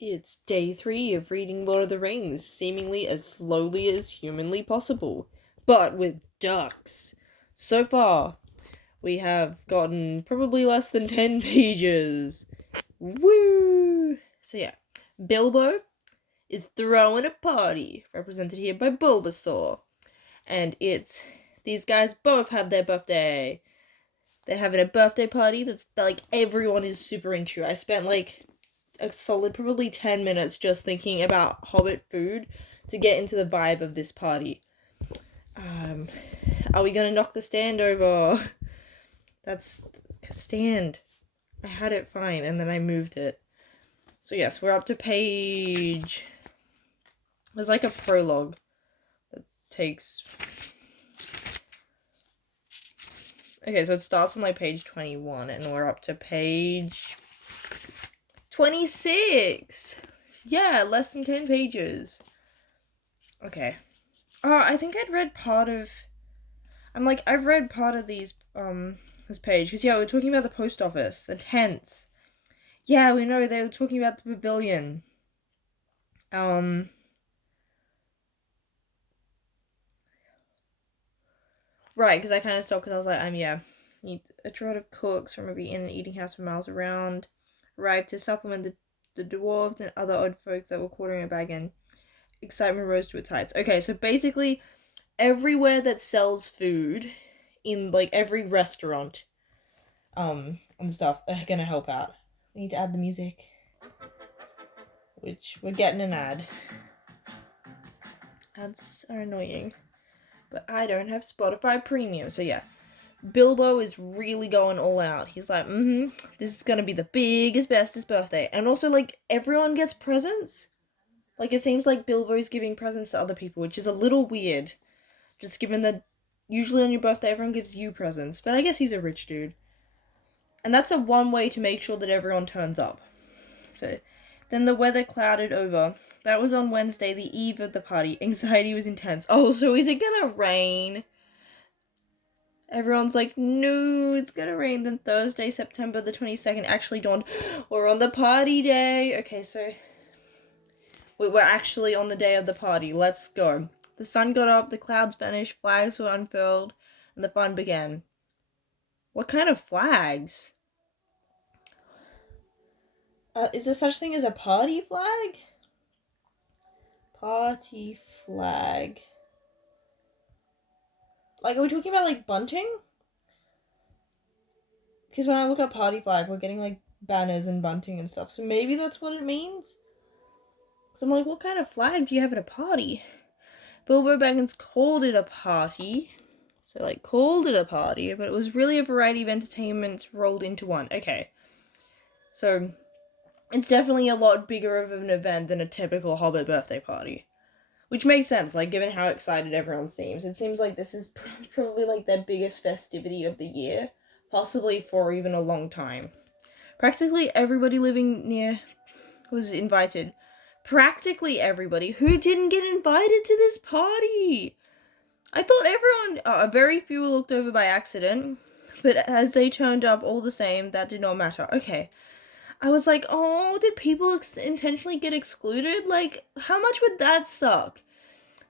It's day 3 of reading Lord of the Rings, seemingly as slowly as humanly possible, but with ducks. So far, we have gotten probably less than 10 pages. Woo! So yeah, Bilbo is throwing a party, represented here by Bulbasaur. And these guys both have their birthday. They're having a birthday party that's like everyone is super into. I spent like a solid probably 10 minutes just thinking about Hobbit food to get into the vibe of this party. Are we gonna knock the stand over? That's stand. I had it fine and then I moved it. So yes, we're up to page. There's like a prologue that takes. Okay, so it starts on like page 21 and we're up to page 26. Yeah, less than 10 pages. Okay. I think I'd read part of. I've read part of this page because we're talking about the post office, the tents. Yeah, we know they were talking about the pavilion. Right, because I kind of stopped because I was like, need a draught of cooks from every inn and eating house for miles around. Arrived to supplement the dwarves and other odd folk that were quartering a bag in. Excitement rose to its heights. Okay, so basically, everywhere that sells food, in like every restaurant, and stuff, are gonna help out. We need to add the music, which we're getting an ad. Ads are annoying, but I don't have Spotify Premium, so yeah. Bilbo is really going all out. He's like, this is gonna be the biggest, bestest birthday. And also, like, everyone gets presents. Like, it seems like Bilbo's giving presents to other people, which is a little weird. Just given that usually on your birthday, everyone gives you presents. But I guess he's a rich dude. And that's a one way to make sure that everyone turns up. So, then the weather clouded over. That was on Wednesday, the eve of the party. Anxiety was intense. Oh, so is it gonna rain? Everyone's like, no, it's gonna rain. Then Thursday, September the 22nd actually dawned. We're on the party day. Okay, so we're actually on the day of the party. Let's go. The sun got up, the clouds vanished, flags were unfurled, and the fun began. What kind of flags? Is there such thing as a party flag? Party flag. Like, are we talking about, like, bunting? Because when I look up party flag, we're getting, like, banners and bunting and stuff. So maybe that's what it means? So I'm like, what kind of flag do you have at a party? Bilbo Baggins called it a party. So, like, called it a party, but it was really a variety of entertainments rolled into one. Okay. So, it's definitely a lot bigger of an event than a typical Hobbit birthday party. Which makes sense, like, given how excited everyone seems. It seems like this is probably, like, their biggest festivity of the year. Possibly for even a long time. Practically everybody living near was invited. Practically everybody. Who didn't get invited to this party? I thought everyone, very few were looked over by accident, but as they turned up all the same, that did not matter. Okay. I was like, oh, did people intentionally get excluded? Like, how much would that suck?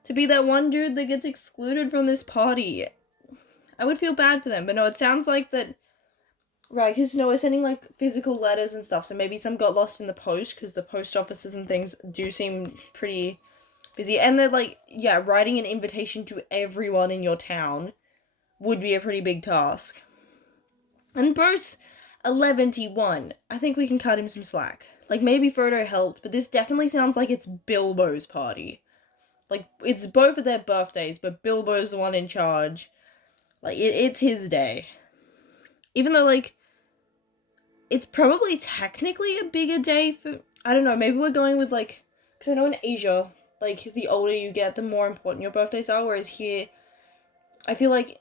To be that one dude that gets excluded from this party. I would feel bad for them, but no, it sounds like that. Right, because we're sending like physical letters and stuff, so maybe some got lost in the post because the post offices and things do seem pretty busy. And they're like, yeah, writing an invitation to everyone in your town would be a pretty big task. And Bruce, 11-1. I think we can cut him some slack. Like, maybe Frodo helped, but this definitely sounds like it's Bilbo's party. Like, it's both of their birthdays, but Bilbo's the one in charge. Like, it's his day. Even though, like, it's probably technically a bigger day for, I don't know, maybe we're going with, like, because I know in Asia, like, the older you get, the more important your birthdays are, whereas here, I feel like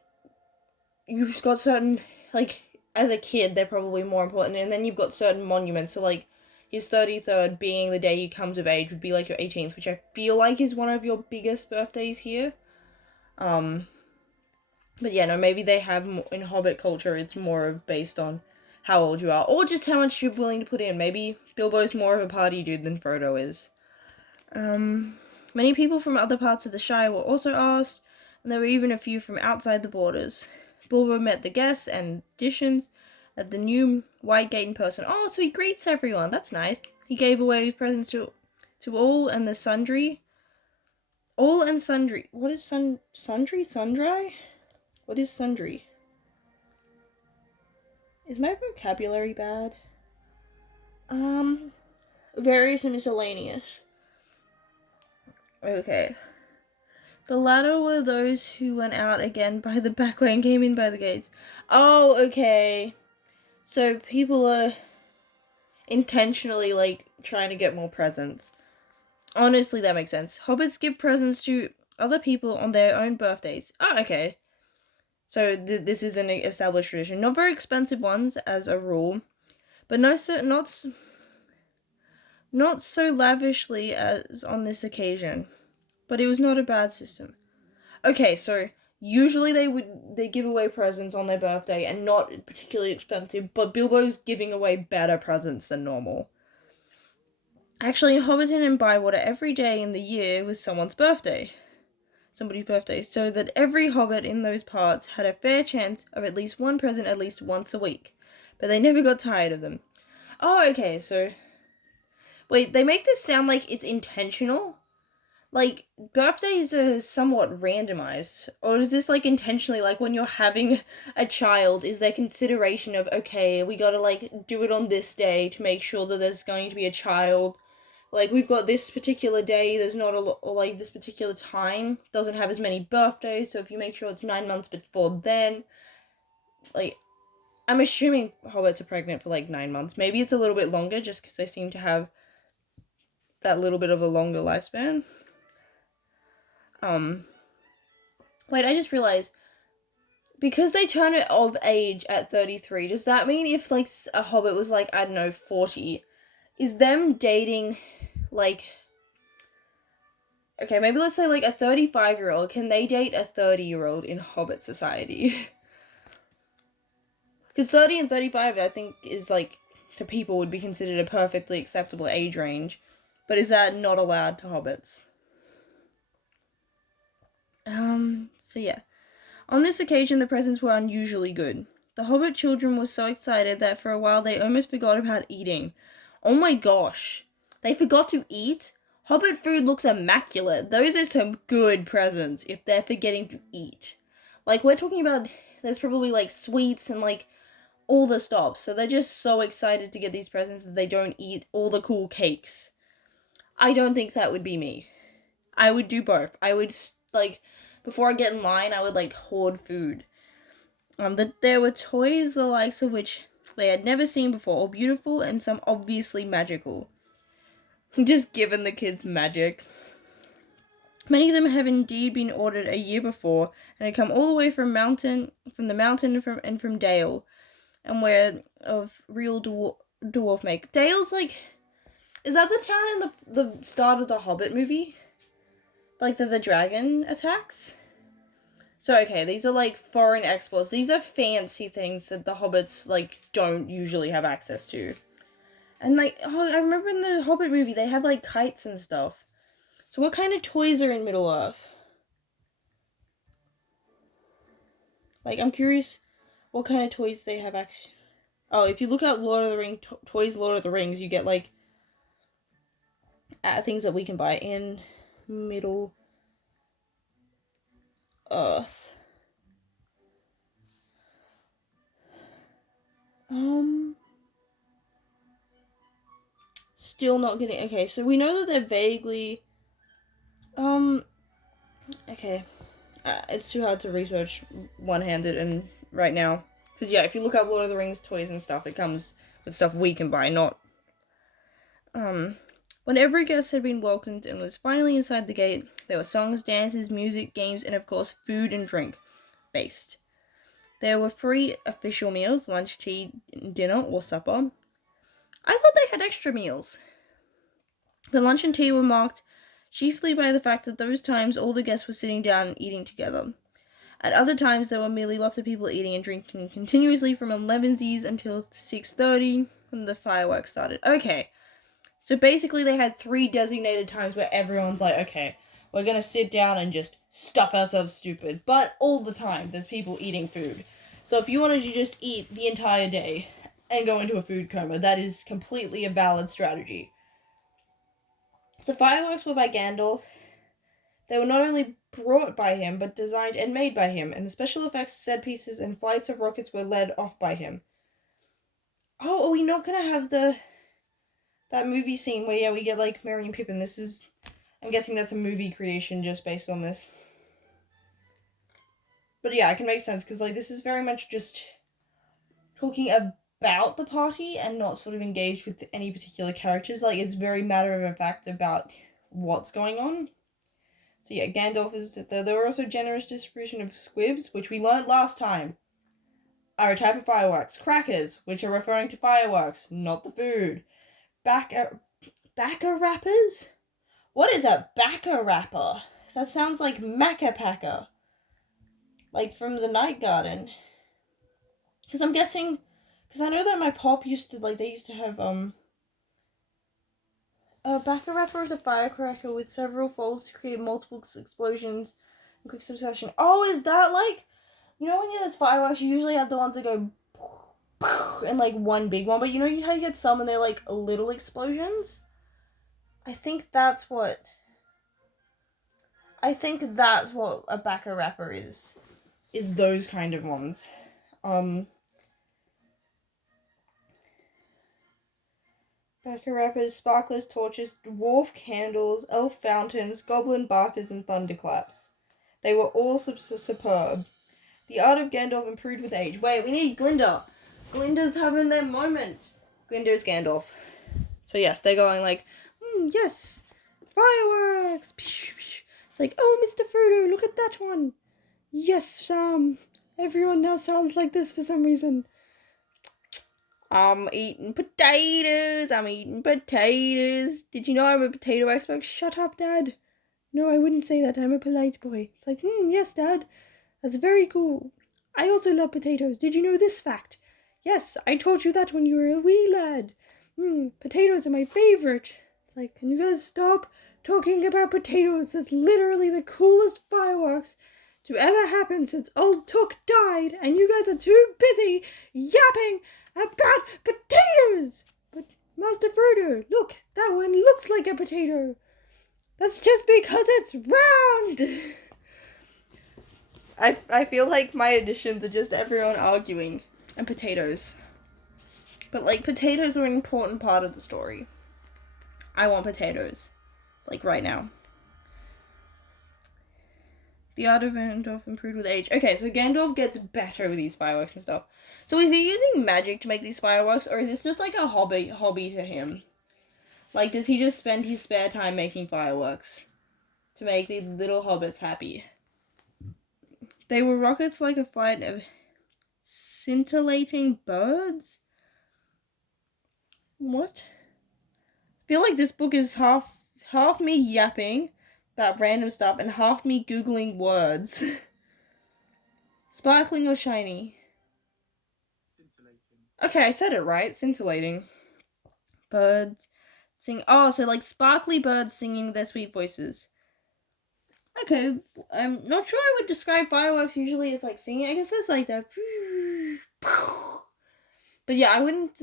you've just got certain, like, as a kid, they're probably more important, and then you've got certain monuments, so, like, his 33rd being the day he comes of age would be, like, your 18th, which I feel like is one of your biggest birthdays here. But yeah, no, maybe they have more, in Hobbit culture, it's more of based on how old you are, or just how much you're willing to put in. Maybe Bilbo's more of a party dude than Frodo is. Many people from other parts of the Shire were also asked, and there were even a few from outside the borders. Bilbo met the guests and additions at the new White Gate in person. Oh, so he greets everyone. That's nice. He gave away presents to all and the sundry. All and sundry. What is sundry? Sundry? What is sundry? Is my vocabulary bad? Various and miscellaneous. Okay. The latter were those who went out again by the back way and came in by the gates. Oh, okay. So people are intentionally, like, trying to get more presents. Honestly, that makes sense. Hobbits give presents to other people on their own birthdays. Oh, okay. So this is an established tradition. Not very expensive ones, as a rule. But not so lavishly as on this occasion. But it was not a bad system. Okay, so usually they give away presents on their birthday and not particularly expensive, but Bilbo's giving away better presents than normal. Actually, in Hobbiton and Bywater, every day in the year was somebody's birthday, so that every hobbit in those parts had a fair chance of at least one present at least once a week, but they never got tired of them. Oh, okay, so wait, they make this sound like it's intentional? Like, birthdays are somewhat randomized. Or is this, like, intentionally, like, when you're having a child, is there consideration of, okay, we gotta, like, do it on this day to make sure that there's going to be a child? Like, we've got this particular day, there's not a lot, or, like, this particular time doesn't have as many birthdays, so if you make sure it's 9 months before then, like, I'm assuming hobbits are pregnant for, like, 9 months. Maybe it's a little bit longer, just because they seem to have that little bit of a longer lifespan. Wait, I just realized, because they turn it of age at 33, does that mean if, like, a hobbit was, like, I don't know, 40, is them dating, like, okay, maybe let's say, like, a 35-year-old, can they date a 30-year-old in hobbit society? Because 30 and 35, I think, is, like, to people would be considered a perfectly acceptable age range, but is that not allowed to hobbits? So yeah. On this occasion, the presents were unusually good. The Hobbit children were so excited that for a while they almost forgot about eating. Oh my gosh. They forgot to eat? Hobbit food looks immaculate. Those are some good presents if they're forgetting to eat. Like, we're talking about, there's probably, like, sweets and, like, all the stops. So they're just so excited to get these presents that they don't eat all the cool cakes. I don't think that would be me. I would do both. I would, like, before I get in line, I would, like, hoard food. That there were toys the likes of which they had never seen before, all beautiful and some obviously magical. Just giving the kids magic. Many of them have indeed been ordered a year before, and had come all the way from the mountain and from Dale, and were of real dwarf make. Dale's, like, is that the town in the start of the Hobbit movie? Like, the dragon attacks? So, okay, these are, like, foreign exports. These are fancy things that the hobbits, like, don't usually have access to. And, like, oh, I remember in the Hobbit movie, they have, like, kites and stuff. So what kind of toys are in Middle-earth? Like, I'm curious what kind of toys they have actually. Oh, if you look up Lord of the Rings, toys Lord of the Rings, you get, like, things that we can buy in Middle-earth. Still not getting. Okay, so we know that they're vaguely. Okay. It's too hard to research one-handed and right now. Because, yeah, if you look up Lord of the Rings toys and stuff, it comes with stuff we can buy, not. When every guest had been welcomed and was finally inside the gate, there were songs, dances, music, games, and of course, food and drink based. There were 3 official meals: lunch, tea, dinner, or supper. I thought they had extra meals. But lunch and tea were marked chiefly by the fact that those times all the guests were sitting down and eating together. At other times, there were merely lots of people eating and drinking continuously from 11s until 6:30 when the fireworks started. Okay, so basically they had 3 designated times where everyone's like, okay, we're gonna sit down and just stuff ourselves stupid. But all the time, there's people eating food. So if you wanted to just eat the entire day and go into a food coma, that is completely a valid strategy. The fireworks were by Gandalf. They were not only brought by him, but designed and made by him, and the special effects, set pieces, and flights of rockets were led off by him. Oh, are we not gonna have that movie scene where, we get, like, Merry and Pippin? I'm guessing that's a movie creation just based on this. But yeah, it can make sense, because, like, this is very much just talking about the party and not sort of engaged with any particular characters. Like, it's very matter of fact about what's going on. So yeah, Gandalf is there. There were also generous distribution of squibs, which we learned last time, are a type of fireworks. Crackers, which are referring to fireworks, not the food. Backer wrappers? What is a backer wrapper? That sounds like Macca Packer. Like from the Night Garden. Because I'm guessing, because I know that my pop used to, like, they used to have, a backer wrapper is a firecracker with several folds to create multiple explosions in quick succession. Oh, is that like, when you have fireworks, you usually have the ones that go and like one big one, but you how you get some and they're like little explosions? I think that's what a backer wrapper is those kind of ones. Backer wrappers, sparklers, torches, dwarf candles, elf fountains, goblin barkers, and thunderclaps. They were all superb. The art of Gandalf improved with age. Wait, we need Glinda. Glinda's having their moment. Glinda's Gandalf. So yes, they're going like, yes, fireworks. It's like, oh, Mr. Frodo, look at that one. Yes, everyone now sounds like this for some reason. I'm eating potatoes. Did you know I'm a potato expert? Shut up, Dad. No, I wouldn't say that. I'm a polite boy. It's like, yes, Dad. That's very cool. I also love potatoes. Did you know this fact? Yes, I told you that when you were a wee lad. Potatoes are my favorite. It's like, can you guys stop talking about potatoes? That's literally the coolest fireworks to ever happen since old Took died, and you guys are too busy yapping about potatoes. But Master Frodo, look, that one looks like a potato. That's just because it's round. I feel like my additions are just everyone arguing and potatoes. But like, potatoes are an important part of the story. I want potatoes. Like right now. The art of Gandalf improved with age. Okay, so Gandalf gets better with these fireworks and stuff. So is he using magic to make these fireworks, or is this just like a hobby to him? Like, does he just spend his spare time making fireworks to make these little hobbits happy? They were rockets like a flight of scintillating birds? What? I feel like this book is half me yapping about random stuff and half me googling words. Sparkling or shiny? Scintillating. Okay, I said it right. Scintillating. Birds sing. Oh, so like sparkly birds singing their sweet voices. Okay, I'm not sure I would describe fireworks usually as like singing. I guess that's like that. But yeah, I wouldn't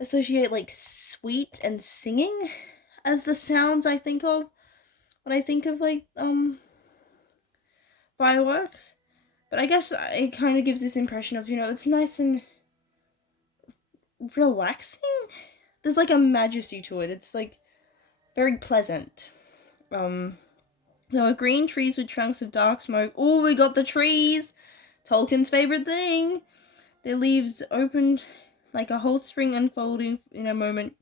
associate like sweet and singing as the sounds I think of when I think of like fireworks. But I guess it kind of gives this impression of, it's nice and relaxing. There's like a majesty to it. It's like very pleasant. There were green trees with trunks of dark smoke. Oh, we got the trees! Tolkien's favorite thing. Their leaves opened like a whole string unfolding in a moment.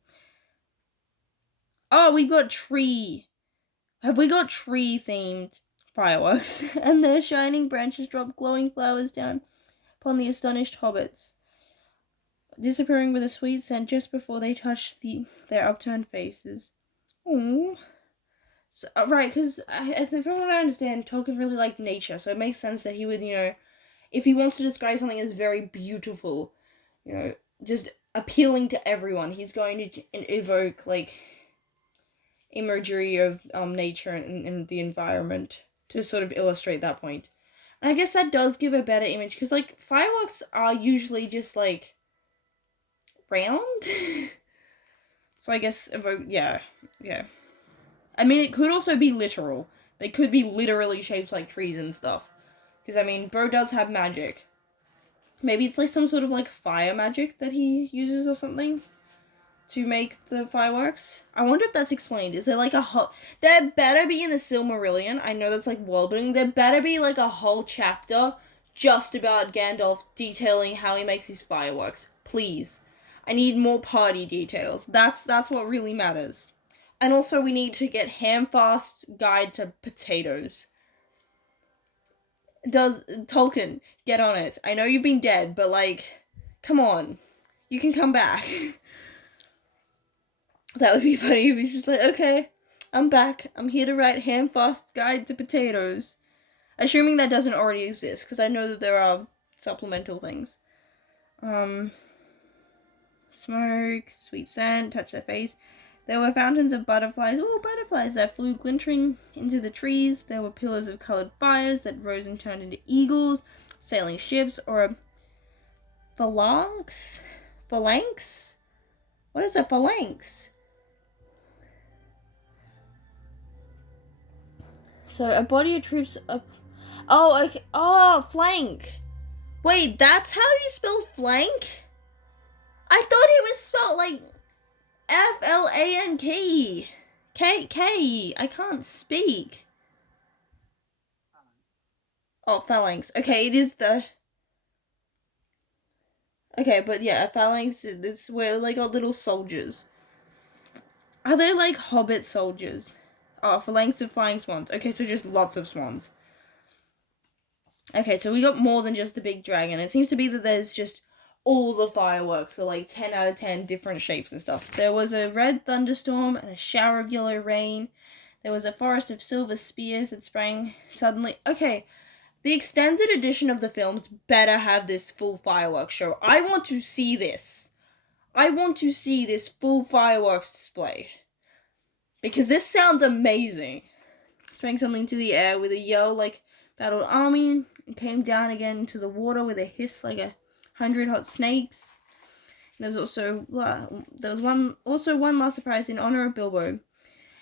Oh, we got tree. Have we got tree-themed fireworks? And their shining branches dropped glowing flowers down upon the astonished hobbits, disappearing with a sweet scent just before they touched their upturned faces. Oh, So, right, because from what I understand, Tolkien really liked nature, so it makes sense that he would, if he wants to describe something as very beautiful, just appealing to everyone, he's going to evoke, like, imagery of nature and the environment to sort of illustrate that point. And I guess that does give a better image, because, like, fireworks are usually just, like, round? So I guess, yeah. I mean, it could also be literal. They could be literally shaped like trees and stuff. Because, I mean, Bro does have magic. Maybe it's like some sort of like fire magic that he uses or something to make the fireworks. I wonder if that's explained. Is there like a whole... There better be in the Silmarillion. I know that's like worldbuilding. There better be like a whole chapter just about Gandalf detailing how he makes his fireworks. Please. I need more party details. That's what really matters. And also we need to get Hamfast's Guide to Potatoes. Does Tolkien get on it? I know you've been dead, but like, come on. You can come back. That would be funny if he's just like, okay, I'm back. I'm here to write Hamfast's Guide to Potatoes. Assuming that doesn't already exist, because I know that there are supplemental things. Smoke, sweet scent, touch their face. There were fountains of butterflies, butterflies that flew glittering into the trees. There were pillars of colored fires that rose and turned into eagles, sailing ships, or a phalanx? Phalanx? What is a phalanx? So a body of troops of... Oh, okay. Oh, flank. Wait, that's how you spell flank? I thought it was spelled like F-L-A-N-K. K. I can't speak. Oh, phalanx. Okay, it is the... Okay, but yeah, a phalanx, it's where like our little soldiers. Are they like hobbit soldiers? Oh, phalanx of flying swans. Okay, so just lots of swans. Okay, so we got more than just the big dragon. It seems to be that there's just all the fireworks, so like 10 out of 10 different shapes and stuff. There was a red thunderstorm and a shower of yellow rain. There was a forest of silver spears that sprang suddenly. Okay, the extended edition of the films better have this full fireworks show. I want to see this. I want to see this full fireworks display. Because this sounds amazing. Sprang something into the air with a yell like battled army and came down again into the water with a hiss like 100 hot snakes. There was also one last surprise in honor of Bilbo,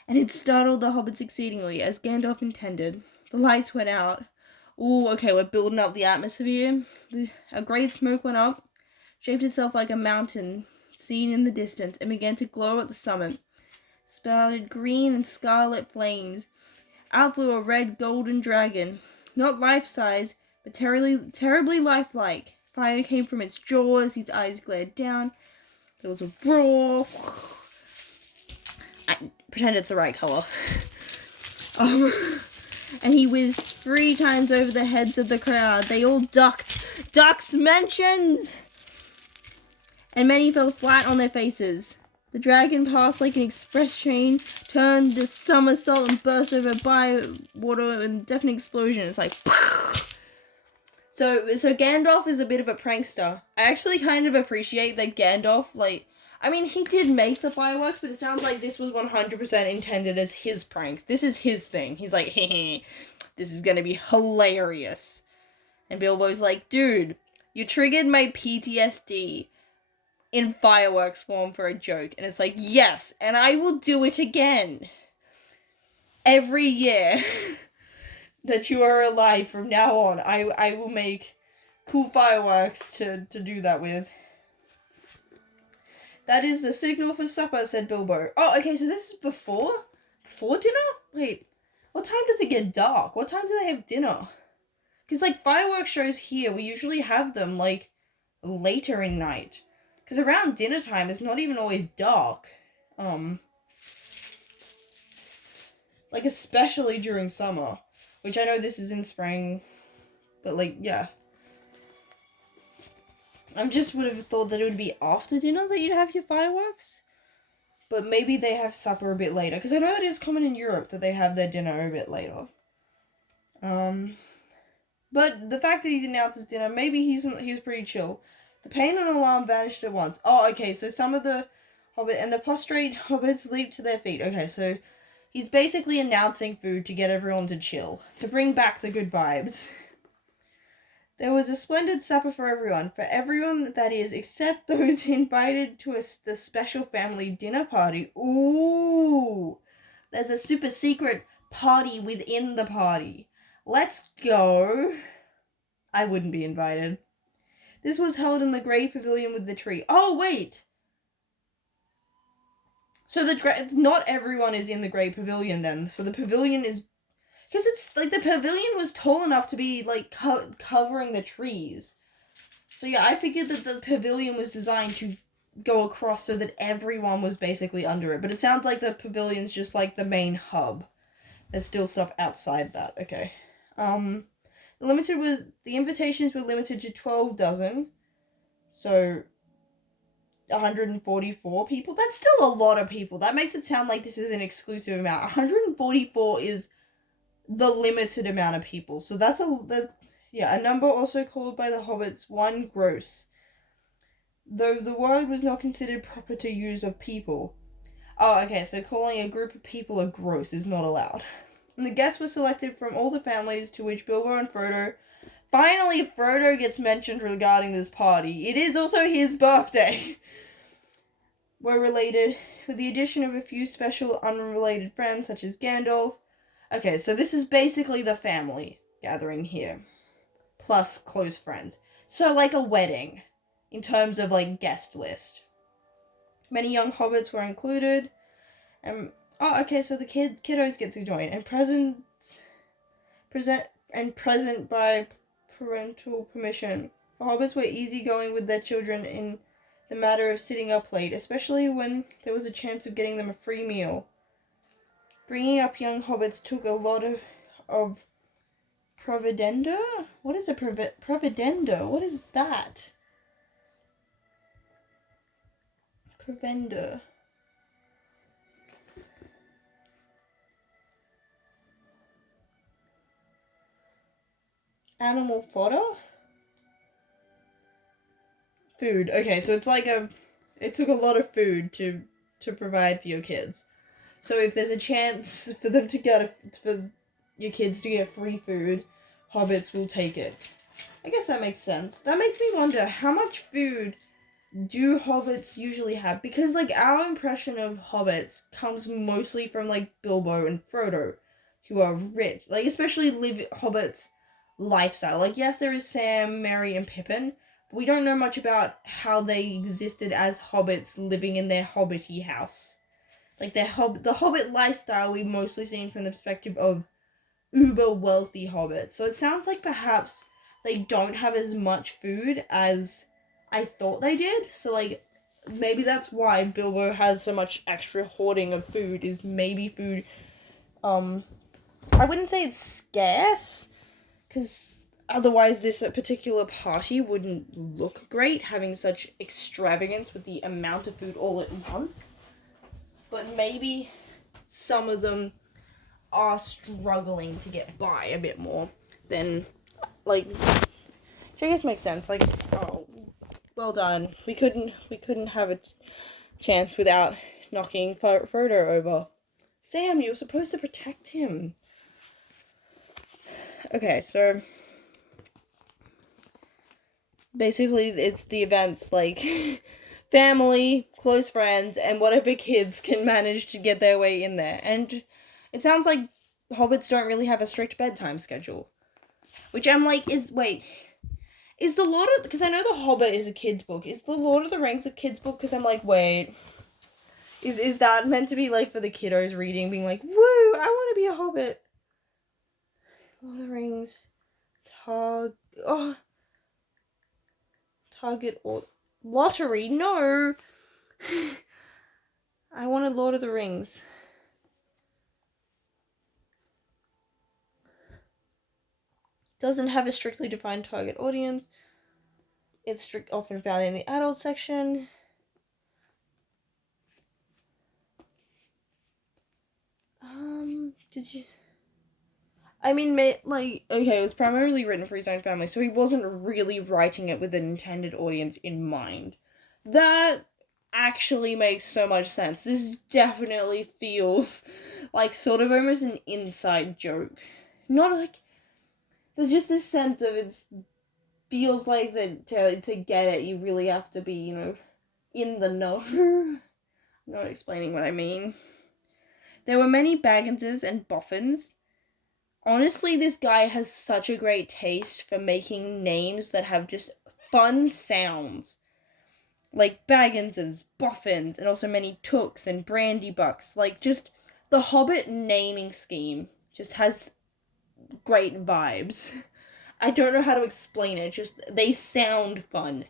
and it startled the hobbits exceedingly, as Gandalf intended. The lights went out. Ooh, okay, we're building up the atmosphere. A great smoke went up, shaped itself like a mountain seen in the distance, and began to glow at the summit. Spouted green and scarlet flames. Out flew a red golden dragon, not life-size, but terribly lifelike. Fire came from its jaws, his eyes glared down. There was a roar. I pretend it's the right color. And he whizzed 3 times over the heads of the crowd. They all ducked. Ducks mentioned! And many fell flat on their faces. The dragon passed like an express train, turned a somersault and burst over by water in a deafening explosion. It's like... So Gandalf is a bit of a prankster. I actually kind of appreciate that Gandalf, like... I mean, he did make the fireworks, but it sounds like this was 100% intended as his prank. This is his thing. He's like, hehe, this is gonna be hilarious. And Bilbo's like, dude, you triggered my PTSD in fireworks form for a joke. And it's like, yes, and I will do it again. Every year that you are alive from now on, I will make cool fireworks to do that with. That is the signal for supper, said Bilbo. Oh, okay, so this is before dinner? Wait, what time does it get dark? What time do they have dinner? Because, like, fireworks shows here, we usually have them, like, later in night. Because around dinner time, it's not even always dark. Like, especially during summer. Which I know this is in spring. But, like, yeah. I just would have thought that it would be after dinner that you'd have your fireworks. But maybe they have supper a bit later, because I know it is common in Europe that they have their dinner a bit later. But the fact that he announces dinner, maybe he's pretty chill. The pain and alarm vanished at once. Oh, okay, so some of the hobbit and the prostrate hobbits leap to their feet. Okay, so he's basically announcing food to get everyone to chill, to bring back the good vibes. There was a splendid supper for everyone that is, except those invited to the special family dinner party. Ooh, there's a super secret party within the party. Let's go. I wouldn't be invited. This was held in the Grey Pavilion with the tree. Oh, wait! So not everyone is in the Grey Pavilion then. So the pavilion is... Because it's, like, the pavilion was tall enough to be, like, covering the trees. So yeah, I figured that the pavilion was designed to go across so that everyone was basically under it. But it sounds like the pavilion's just, like, the main hub. There's still stuff outside that. Okay. The invitations were limited to 12 dozen. So 144 people. That's still a lot of people. That makes it sound like this is an exclusive amount. 144 is the limited amount of people. So that's a number also called by the hobbits one gross. Though the word was not considered proper to use of people. Oh, okay, so calling a group of people a gross is not allowed. And the guests were selected from all the families, to which Bilbo and Frodo... Finally, Frodo gets mentioned regarding this party. It is also his birthday. Were related, with the addition of a few special unrelated friends, such as Gandalf. Okay, so this is basically the family gathering here. Plus close friends. So, like a wedding, in terms of, like, guest list. Many young hobbits were included. Okay, so the kiddos get to join. And present by parental permission. The hobbits were easygoing with their children in the matter of sitting up late, especially when there was a chance of getting them a free meal. Bringing up young hobbits took a lot of providenda? What is a providenda? What is that? Provender. Animal fodder? Food. Okay, so it's like it took a lot of food to provide for your kids. So if there's a chance for them to for your kids to get free food, hobbits will take it. I guess that makes sense. That makes me wonder, how much food do hobbits usually have? Because, like, our impression of hobbits comes mostly from, like, Bilbo and Frodo, who are rich. Like, especially hobbits' lifestyle. Like, yes, there is Sam, Merry, and Pippin, but we don't know much about how they existed as hobbits living in their hobbity house. Like, the hobbit lifestyle we've mostly seen from the perspective of uber wealthy hobbits. So it sounds like perhaps they don't have as much food as I thought they did. So, like, maybe that's why Bilbo has so much extra hoarding of food, is maybe food, I wouldn't say it's scarce, because otherwise this particular party wouldn't look great, having such extravagance with the amount of food all at once. But maybe some of them are struggling to get by a bit more than, like, which I guess makes sense. Like, oh, well done. We couldn't have a chance without knocking Frodo over. Sam, you're supposed to protect him. Okay, so basically it's the events, like, family, close friends, and whatever kids can manage to get their way in there. And it sounds like hobbits don't really have a strict bedtime schedule. Which I'm like, is the Lord of... Because I know The Hobbit is a kid's book. Is The Lord of the Rings a kid's book? Because I'm like, wait. Is that meant to be, like, for the kiddos reading, being like, woo, I want to be a hobbit. Lord of the Rings. Target or... Lottery? No! I wanted Lord of the Rings. Doesn't have a strictly defined target audience. It's often found in the adult section. Did you? I mean, like, okay, it was primarily written for his own family, so he wasn't really writing it with an intended audience in mind. That actually makes so much sense. This definitely feels like sort of almost an inside joke. Not like, there's just this sense of it feels like that to get it, you really have to be, in the know. I'm not explaining what I mean. There were many Bagginses and Boffins. Honestly, this guy has such a great taste for making names that have just fun sounds. Like Bagginses, Boffins, and also many Tooks and Brandybucks. Like, just the Hobbit naming scheme just has great vibes. I don't know how to explain it, just they sound fun.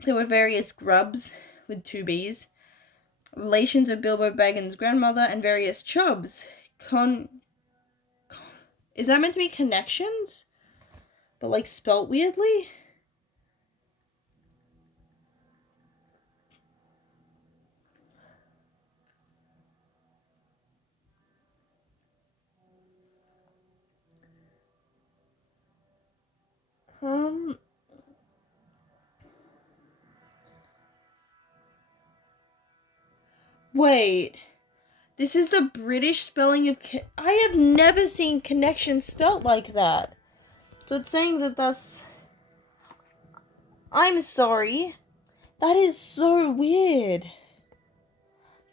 There were various Grubs, with 2 Bs, relations of Bilbo Baggins' grandmother, and various Chubs. Is that meant to be connections? But, like, spelt weirdly? Um... Wait. This is the British spelling of... I have never seen connection spelt like that. So it's saying that that's... I'm sorry. That is so weird.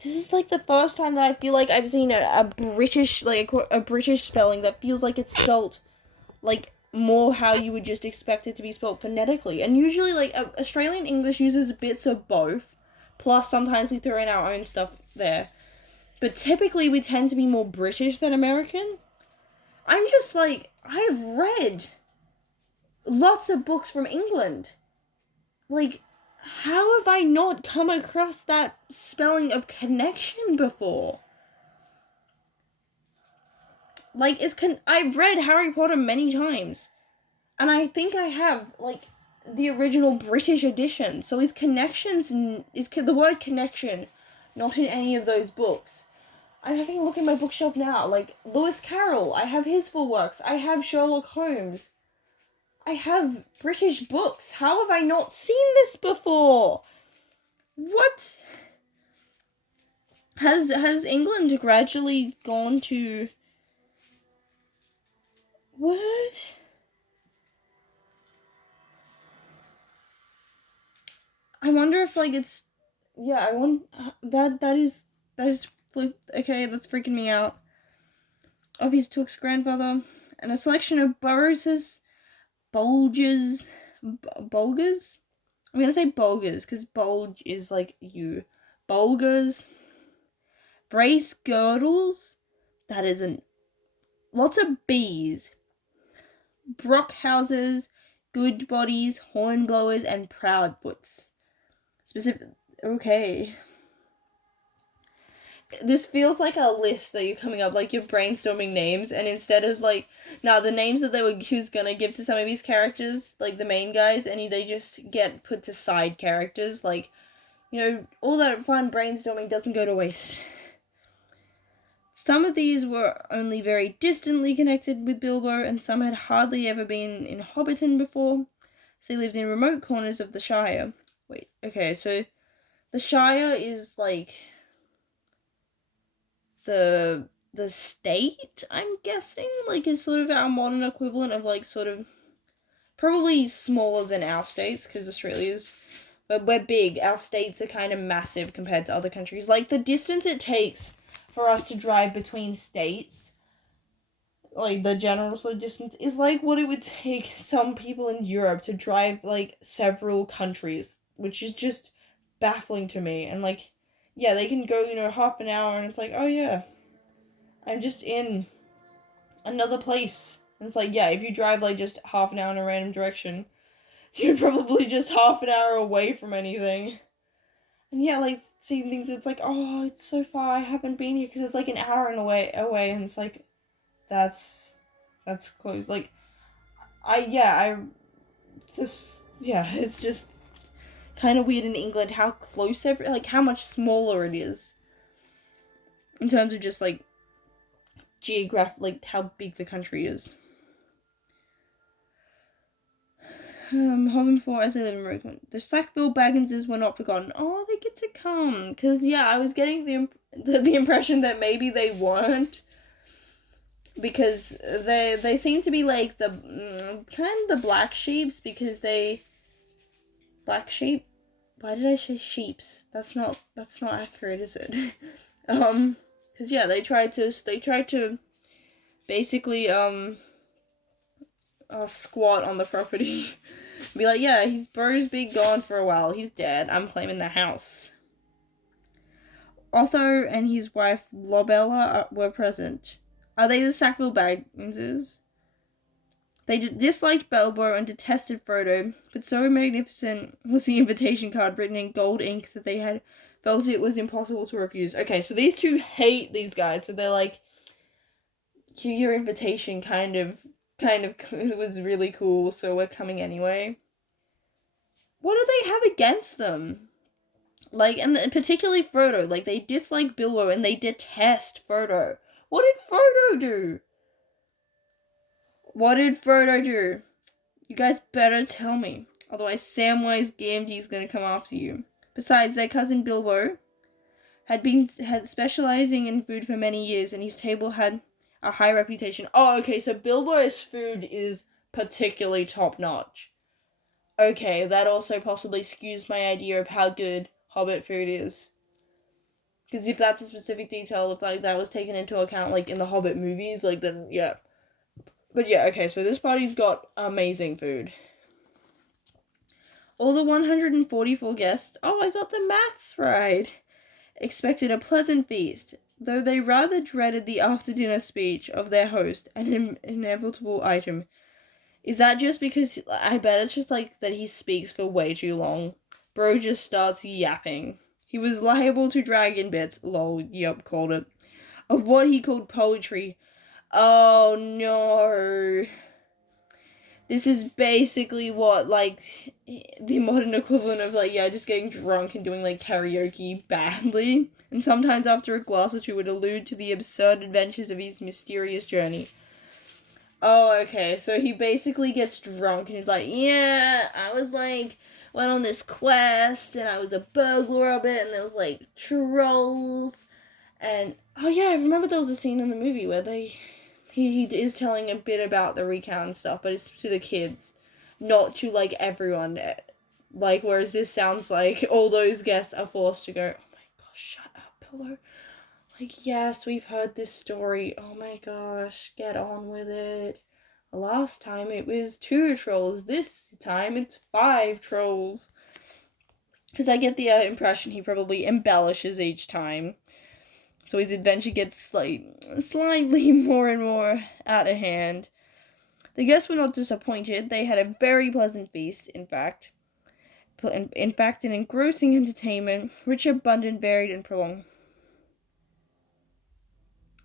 This is like the first time that I feel like I've seen a British, like a British spelling that feels like it's spelt like more how you would just expect it to be spelt phonetically. And usually, like, Australian English uses bits of both, plus sometimes we throw in our own stuff there. But typically we tend to be more British than American. I'm just like, I've read lots of books from England. Like, how have I not come across that spelling of connection before? Like, I've read Harry Potter many times. And I think I have, like, the original British edition. So is the word connection not in any of those books? I'm having a look at my bookshelf now. Like, Lewis Carroll, I have his full works. I have Sherlock Holmes. I have British books. How have I not seen this before? What? Has England gradually gone to... What? I wonder if, like, it's... Yeah, I want... That is okay, that's freaking me out. Of his Took's grandfather. And a selection of Burroughs' Bulgers... Bulgers? I'm gonna say Bulgers, because bulge is, like, you. Bulgers. Brace girdles. That isn't... Lots of bees. Brockhouses, good bodies, hornblowers, and proudfoots. Okay. This feels like a list that you're coming up, like you're brainstorming names, and instead of like, the names that he was gonna give to some of these characters, like the main guys, and they just get put to side characters, like, all that fun brainstorming doesn't go to waste. Some of these were only very distantly connected with Bilbo, and some had hardly ever been in Hobbiton before, so they lived in remote corners of the Shire. Wait, okay, so the Shire is, like, the state, I'm guessing, like, is sort of our modern equivalent of, like, sort of, probably smaller than our states, because Australia's, we're big, our states are kind of massive compared to other countries. Like, the distance it takes for us to drive between states, like, the general sort of distance, is like what it would take some people in Europe to drive, like, several countries, which is just baffling to me. And, like, yeah, they can go, half an hour, and it's like, oh yeah, I'm just in another place. And it's like, yeah, if you drive, like, just half an hour in a random direction, you're probably just half an hour away from anything. And yeah, like, seeing things where it's like, oh, it's so far, I haven't been here, because it's like an hour and away, and it's like, that's close. Like, it's just kind of weird in England how close how much smaller it is in terms of just, like, like how big the country is. Home for as they live in Rockland. The Sackville Bagginses were not forgotten. Oh, they get to come. Because, yeah, I was getting the impression that maybe they weren't. Because they seem to be like the kind of the black sheeps, because they black sheep. Why did I say sheeps? That's not accurate, is it? Because yeah, they tried to basically squat on the property. Be like, yeah, his bro's been gone for a while. He's dead. I'm claiming the house. Otho and his wife Lobella were present. Are they the Sackville Bagginses? They disliked Bilbo and detested Frodo, but so magnificent was the invitation card written in gold ink that they had felt it was impossible to refuse. Okay, so these two hate these guys, but they're like, your invitation kind of it was really cool, so we're coming anyway. What do they have against them? Like, and particularly Frodo. Like, they dislike Bilbo and they detest Frodo. What did Frodo do? What did Frodo do? You guys better tell me. Otherwise, Samwise Gamgee's gonna come after you. Besides, their cousin Bilbo had specializing in food for many years, and his table had a high reputation. Oh, okay, so Bilbo's food is particularly top-notch. Okay, that also possibly skews my idea of how good Hobbit food is. Because if that's a specific detail, if like that was taken into account, like in the Hobbit movies, like then yeah. But yeah, okay, so this party's got amazing food. All the 144 guests, oh, I got the maths right, expected a pleasant feast, though they rather dreaded the after-dinner speech of their host, an inevitable item. Is that just because, I bet it's just like that he speaks for way too long. Bro just starts yapping. He was liable to dragon bits, lol, yup, called it, of what he called poetry. Oh no. This is basically what, like, the modern equivalent of, like, yeah, just getting drunk and doing, like, karaoke badly. And sometimes after a glass or two would allude to the absurd adventures of his mysterious journey. Oh, okay, so he basically gets drunk and he's like, yeah, I was, like, went on this quest and I was a burglar of it and there was, like, trolls. And, oh yeah, I remember there was a scene in the movie where he is telling a bit about the recount and stuff, but it's to the kids, not to, like, everyone. Like, whereas this sounds like all those guests are forced to go, oh my gosh, shut up, Pillow. Like, yes, we've heard this story. Oh my gosh, get on with it. Last time it was 2 trolls. This time it's 5 trolls. Because I get the impression he probably embellishes each time. So his adventure gets, like, slightly more and more out of hand. The guests were not disappointed. They had a very pleasant feast, in fact. An engrossing entertainment, rich, abundant, varied, and prolonged.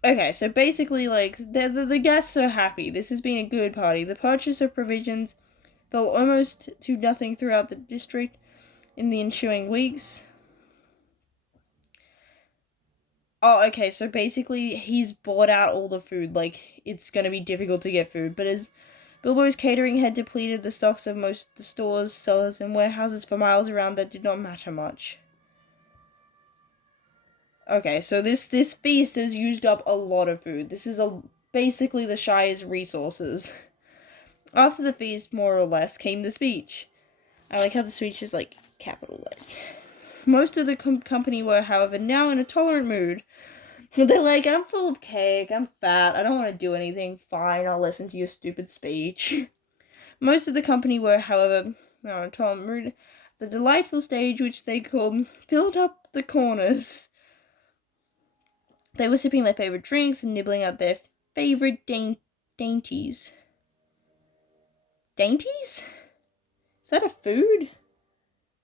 Okay, so basically, like, the guests are happy. This has been a good party. The purchase of provisions fell almost to nothing throughout the district in the ensuing weeks. Oh, okay, so basically he's bought out all the food. Like, it's gonna be difficult to get food. But as Bilbo's catering had depleted the stocks of most of the stores, cellars, and warehouses for miles around, that did not matter much. Okay, so this feast has used up a lot of food. This is basically the Shire's resources. After the feast, more or less, came the speech. I like how the speech is, like, capitalized. Most of the company were, however, now in a tolerant mood. They're like, I'm full of cake, I'm fat, I don't want to do anything, fine, I'll listen to your stupid speech. Most of the company were, however, now in a tolerant mood. The delightful stage, which they called, filled up the corners. They were sipping their favorite drinks and nibbling at their favorite dainties. Dainties? Is that a food?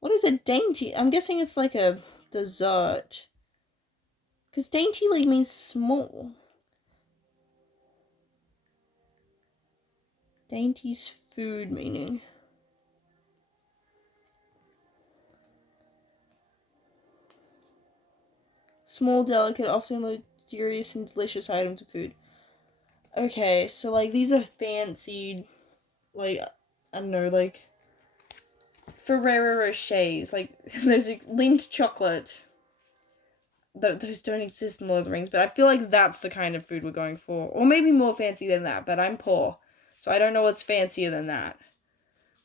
What is a dainty? I'm guessing it's like a dessert. Because dainty, like, means small. Dainty's food meaning. Small, delicate, often luxurious and delicious items of food. Okay, so like these are fancied, like I don't know, like Ferrero Rochers, like there's Lindt chocolate. Those don't exist in Lord of the Rings, but I feel like that's the kind of food we're going for, or maybe more fancy than that. But I'm poor, so I don't know what's fancier than that.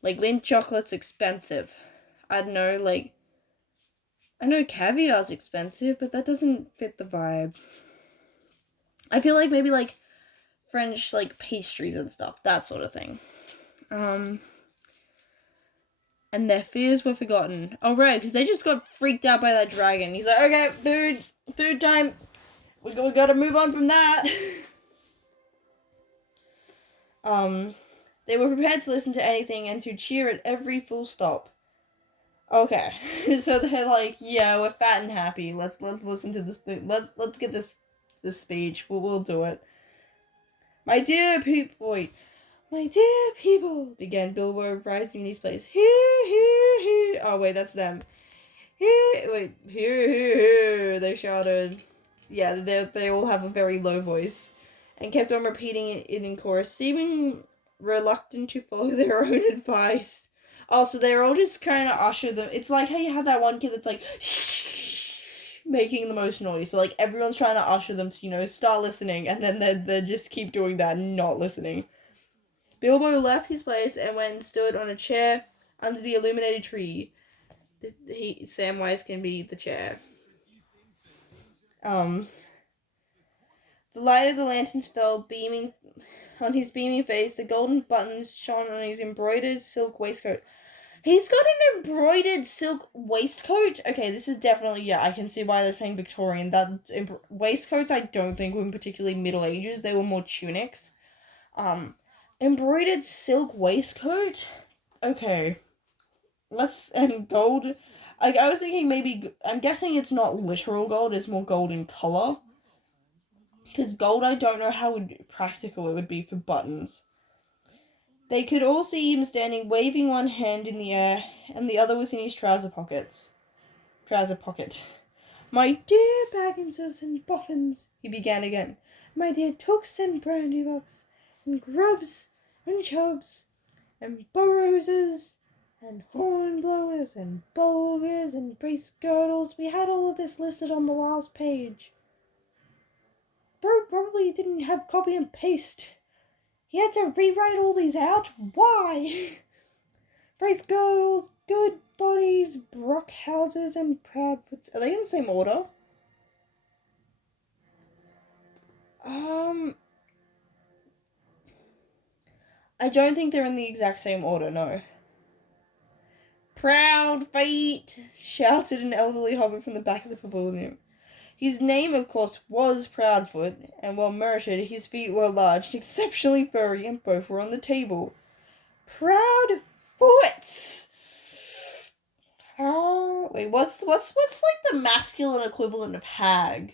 Like Lindt chocolate's expensive. I don't know, like I know caviar's expensive, but that doesn't fit the vibe. I feel like maybe like French like pastries and stuff, that sort of thing. And their fears were forgotten. Oh right, because they just got freaked out by that dragon. He's like, okay, food time. We gotta move on from that. They were prepared to listen to anything and to cheer at every full stop. Okay, so they're like, yeah, we're fat and happy. Let's listen to this. Let's get this speech. We'll do it. My dear people, began Bilbo, rising in his place. Hear. Oh wait, that's them. Hear, they shouted. Yeah, they all have a very low voice. And kept on repeating it in chorus, seeming reluctant to follow their own advice. Oh, so they're all just trying to usher them. It's like how you have that one kid that's like, shh, making the most noise. So, like, everyone's trying to usher them to, start listening, and then they just keep doing that and not listening. Bilbo left his place and went and stood on a chair under the illuminated tree. Samwise can be the chair. The light of the lanterns fell, beaming on his beaming face. The golden buttons shone on his embroidered silk waistcoat. He's got an embroidered silk waistcoat? Okay, this is definitely, yeah, I can see why they're saying Victorian. Waistcoats I don't think were particularly Middle Ages. They were more tunics. Embroidered silk waistcoat? Okay. And gold. I was thinking maybe, I'm guessing it's not literal gold, it's more gold in color. Because gold, I don't know how practical it would be for buttons. They could all see him standing, waving one hand in the air, and the other was in his trouser pocket. My dear Bagginses and Boffins, he began again. My dear Tooks and Brandybucks, and Grubs, and Chubs, and Burrowses, and Hornblowers, and Bulgers, and Brace Girdles. We had all of this listed on the last page. Bro probably didn't have copy and paste. He had to rewrite all these out? Why? Brace Girdles, Good Bodies, Brockhouses, and Proudfoots. Are they in the same order? I don't think they're in the exact same order, no. Proud feet, shouted an elderly hobbit from the back of the pavilion. His name, of course, was Proudfoot, and well merited. His feet were large and exceptionally furry, and both were on the table. Proudfoot! Wait, what's like the masculine equivalent of hag?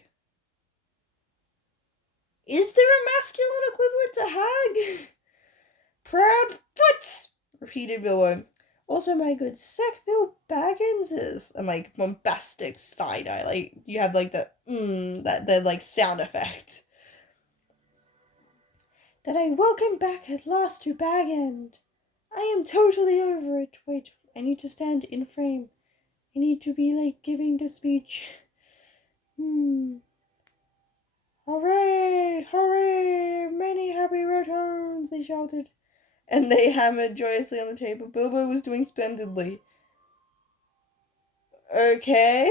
Is there a masculine equivalent to hag? Proudfoot! Repeated Bilbo. Also, my good Sackville Bagginses, and like bombastic side eye, like you have like the that like sound effect. That I welcome back at last to Bag End. I am totally over it. Wait, I need to stand in frame. I need to be like giving the speech. Hooray! Hooray! Many happy returns! They shouted. And they hammered joyously on the table. Bilbo was doing splendidly. Okay,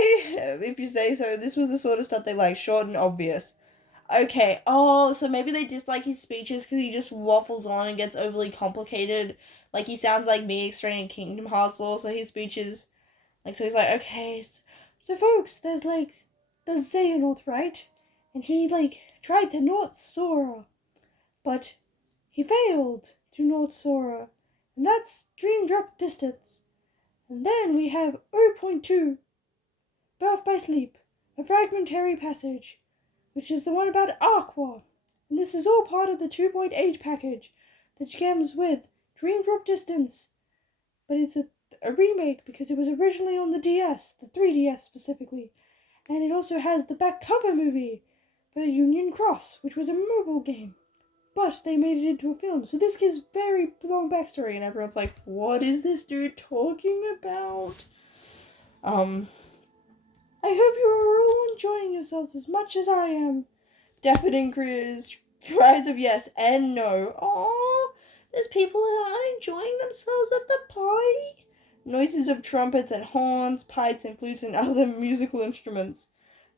if you say so. This was the sort of stuff they like, short and obvious. Okay, oh, so maybe they dislike his speeches because he just waffles on and gets overly complicated. Like, he sounds like me explaining Kingdom Hearts lore, so his speeches, like, so he's like, okay, so folks, there's Xehanort, right? And he, tried to North Sora, but he failed to North Sora, and that's Dream Drop Distance. And then we have 0.2, Birth by Sleep, a fragmentary passage, which is the one about Aqua. And this is all part of the 2.8 package that comes with Dream Drop Distance. But it's a remake because it was originally on the DS, the 3DS specifically. And it also has the back cover movie for Union Cross, which was a mobile game. but they made it into a film, so this gives very long backstory, and everyone's like, what is this dude talking about? I hope you are all enjoying yourselves as much as I am. Deafening cries of yes and no. Aww, there's people that aren't enjoying themselves at the party. Noises of trumpets and horns, pipes and flutes and other musical instruments.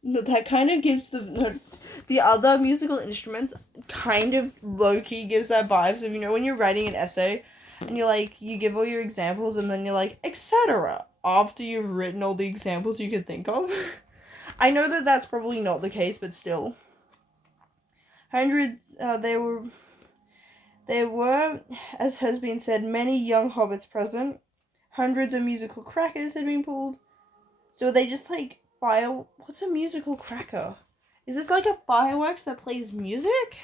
That kind of gives the other musical instruments kind of low-key gives that vibes of, you know, when you're writing an essay and you're like, you give all your examples and then you're like, etc. after you've written all the examples you could think of. I know that that's probably not the case, but still. There were, as has been said, many young hobbits present. Hundreds of musical crackers had been pulled. So they just like fire. What's a musical cracker? Is this like a fireworks that plays music?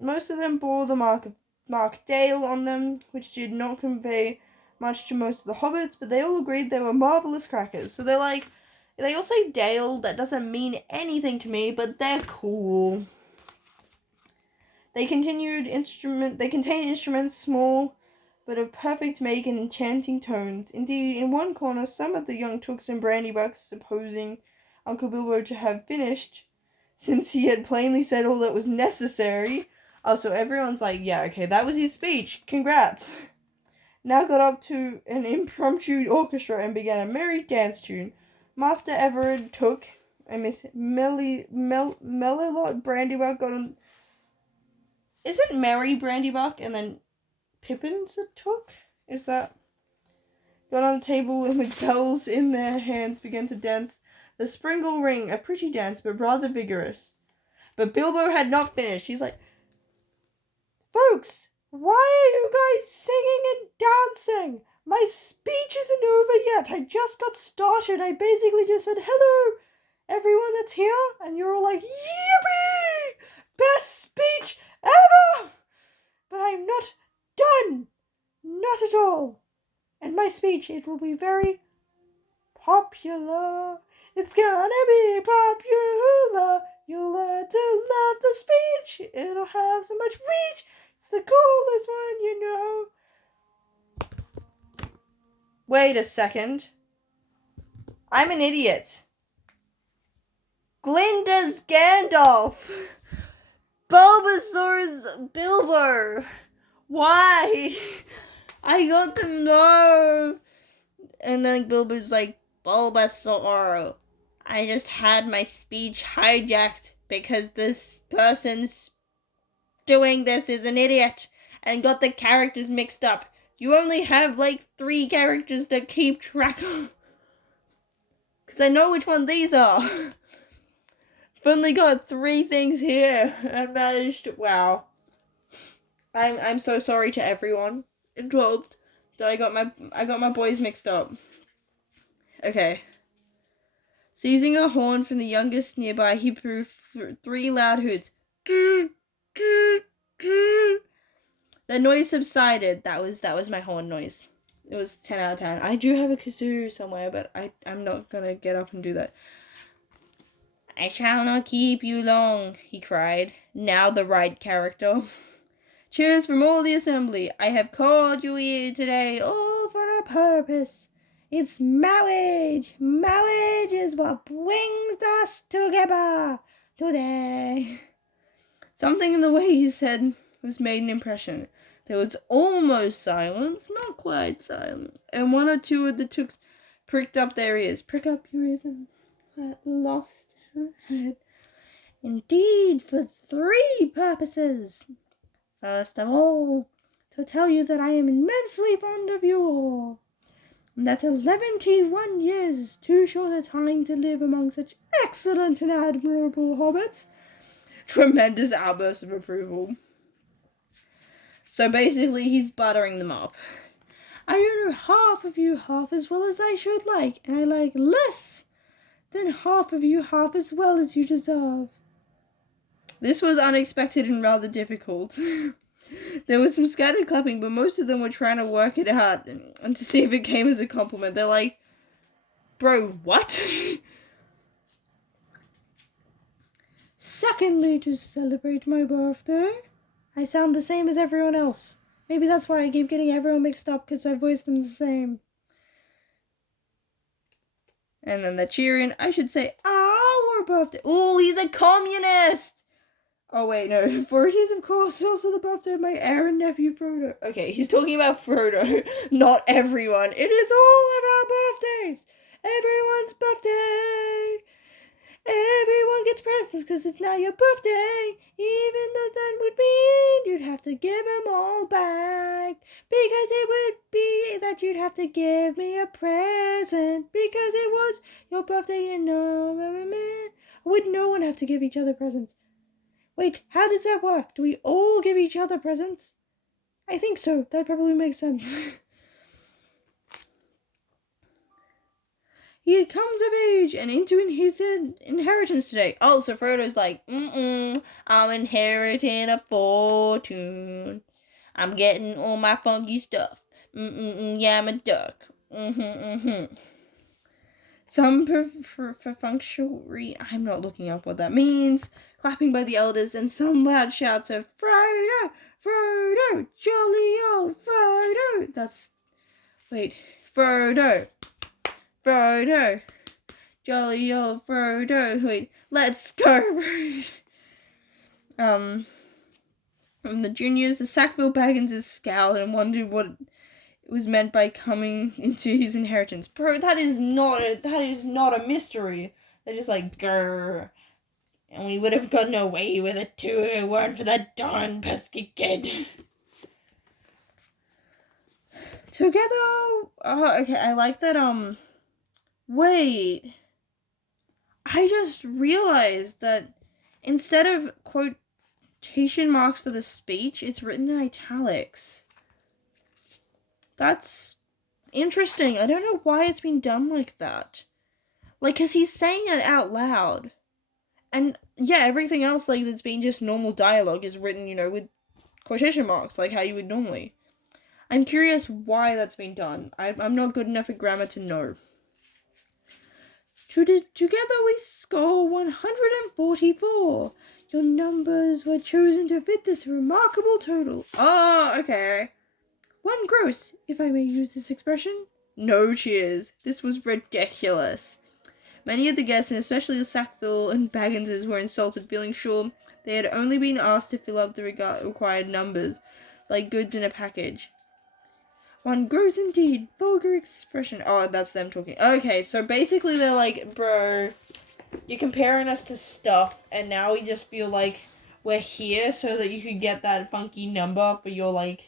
Most of them bore the mark Dale on them, which did not convey much to most of the hobbits, but they all agreed they were marvelous crackers. So they're like, they all say Dale, that doesn't mean anything to me, but they're cool. They contain instruments small, but of perfect make and enchanting tones. Indeed, in one corner, some of the young Tooks and Brandybucks, supposing Uncle Bilbo to have finished, since he had plainly said all that was necessary. Oh, so everyone's like, yeah, okay, that was his speech. Congrats. Now got up to an impromptu orchestra and began a merry dance tune. Master Everard Took and Miss Melilot Brandybuck got on. Isn't Merry Brandybuck and then Pippin's a Took? Is that? Got on the table and with bells in their hands began to dance the Springle Ring, a pretty dance but rather vigorous. But Bilbo had not finished. He's like, folks, why are you guys singing and dancing? My speech isn't over yet. I just got started. I basically just said, hello, everyone that's here. And you're all like, yippee! Best speech ever! But I'm not done. Not at all. And my speech, it will be very popular. It's gonna be popular. You'll learn to love the speech. It'll have so much reach. It's the coolest one, you know. Wait a second. I'm an idiot. Glinda's Gandalf. Bulbasaur's Bilbo. Why? I got them no. And then Bilbo's like, Bulbasaur, I just had my speech hijacked because this person's doing this is an idiot and got the characters mixed up. You only have like 3 characters to keep track of. Because I know which one these are. I've only got 3 things here. I managed to, wow. I'm so sorry to everyone involved that I got my boys mixed up. Okay. Seizing a horn from the youngest nearby, he blew 3 loud hoots. The noise subsided. That was my horn noise. It was 10 out of 10. I do have a kazoo somewhere, but I'm not gonna get up and do that. I shall not keep you long, he cried, now the right character. Cheers from all the assembly. I have called you here today all for a purpose. It's marriage. Marriage is what brings us together today. Something in the way he said was made an impression. There was almost silence, not quite silence, and 1 or 2 of the Tooks pricked up their ears. Prick up your ears and lost her head. Indeed, for 3 purposes. First of all, to tell you that I am immensely fond of you all, and that 11 years is too short a time to live among such excellent and admirable hobbits. Tremendous outburst of approval. So basically, he's buttering them up. I don't know half of you half as well as I should like, and I like less than half of you half as well as you deserve. This was unexpected and rather difficult. There was some scattered clapping, but most of them were trying to work it out and to see if it came as a compliment. They're like, bro, what? secondly, to celebrate my birthday, I sound the same as everyone else. Maybe that's why I keep getting everyone mixed up, because I voice them the same. And then the cheering, I should say, our birthday. Oh, he's a communist! Oh, wait, no. For it is, of course, also the birthday of my heir and nephew, Frodo. Okay, he's talking about Frodo, not everyone. It is all about birthdays! Everyone's birthday! Everyone gets presents because it's now your birthday. Even though that would mean you'd have to give them all back. Because it would be that you'd have to give me a present. Because it was your birthday and would no one have to give each other presents? Wait, how does that work? Do we all give each other presents? I think so. That probably makes sense. He comes of age and into his inheritance today. Oh, so Frodo's like, I'm inheriting a fortune. I'm getting all my funky stuff. Yeah, I'm a duck. Some perfunctory, I'm not looking up what that means, clapping by the elders, and some loud shouts of, Frodo! Frodo! Jolly old Frodo! Frodo! Frodo! Jolly old Frodo! Wait, let's go! From the juniors, the Sackville Baggins scowled and wondered what it was meant by coming into his inheritance. Bro, that is not a mystery. They're just like, grrr. And we would have gotten away with it too if it weren't for that darn pesky kid. Together, okay, I like that, wait. I just realized that instead of quotation marks for the speech, it's written in italics. That's interesting. I don't know why it's been done like that. Like, because he's saying it out loud. And, yeah, everything else, like, that's been just normal dialogue is written, with quotation marks, like how you would normally. I'm curious why that's been done. I'm not good enough at grammar to know. Together we score 144. Your numbers were chosen to fit this remarkable total. Oh, okay. One gross, if I may use this expression. No cheers. This was ridiculous. Many of the guests, and especially the Sackville and Bagginses, were insulted, feeling sure they had only been asked to fill up the required numbers, like goods in a package. One gross indeed. Vulgar expression. Oh, that's them talking. Okay, so basically they're like, bro, you're comparing us to stuff, and now we just feel like we're here so that you could get that funky number for your, like...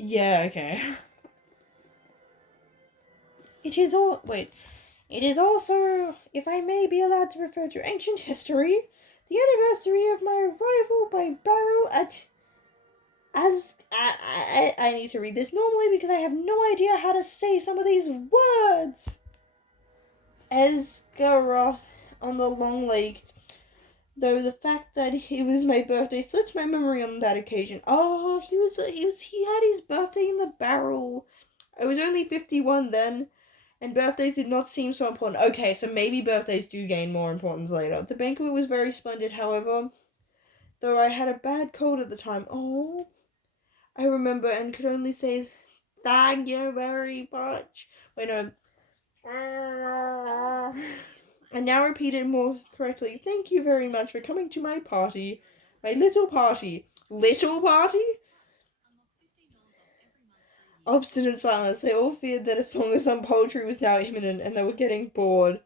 Yeah, okay. It is also, if I may be allowed to refer to ancient history, the anniversary of my arrival by barrel at... I need to read this normally because I have no idea how to say some of these words. Esgaroth on the Long Lake. Though the fact that it was my birthday slips my memory on that occasion. Oh, he had his birthday in the barrel. I was only 51 then, and birthdays did not seem so important. Okay, so maybe birthdays do gain more importance later. The banquet was very splendid, however, though I had a bad cold at the time. Oh, I remember and could only say thank you very much. Wait, no. And now repeat it more correctly. Thank you very much for coming to my party. My little party. Little party? Obstinate silence. They all feared that a song of some poetry was now imminent, and they were getting bored.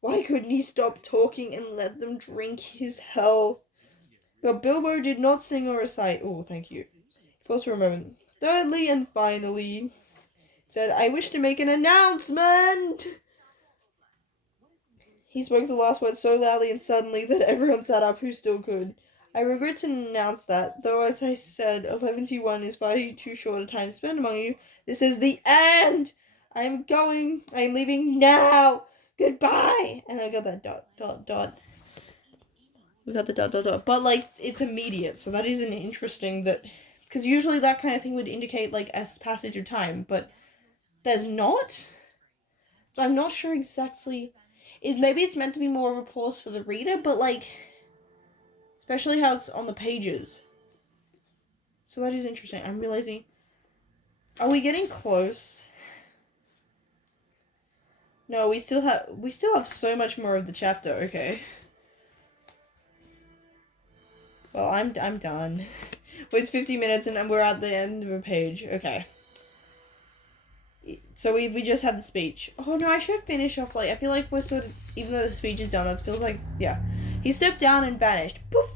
Why couldn't he stop talking and let them drink his health? But Bilbo did not sing or recite. Oh, thank you. Pause for a moment. Thirdly and finally, said, I wish to make an announcement. He spoke the last word so loudly and suddenly that everyone sat up who still could. I regret to announce that, though as I said, 11:21 is far too short a time to spend among you, this is the end! I am leaving now! Goodbye! And I got that ... We got the ... But, like, it's immediate, so that isn't interesting that... Because usually that kind of thing would indicate, like, a passage of time, but there's not? So I'm not sure exactly... Maybe it's meant to be more of a pause for the reader, but, like... especially how it's on the pages. So that is interesting. I'm realizing, are we getting close? No, we still have so much more of the chapter. Okay. Well, I'm done. Well, it's 50 minutes and we're at the end of a page. Okay. So we just had the speech. Oh no, I should finish off I feel like we're sort of, even though the speech is done, it feels like, yeah. He stepped down and vanished. Poof!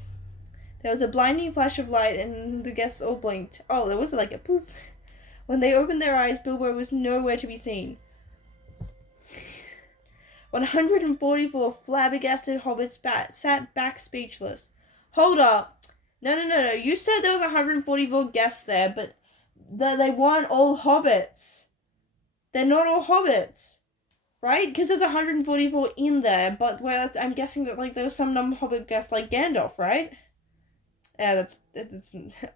There was a blinding flash of light and the guests all blinked. Oh, there was like a poof. When they opened their eyes, Bilbo was nowhere to be seen. 144 flabbergasted hobbits sat back speechless. Hold up. No. You said there was 144 guests there, but they weren't all hobbits. They're not all hobbits. Right? Because there's 144 in there, but I'm guessing that there was some non-hobbit guest like Gandalf, right? Yeah, that's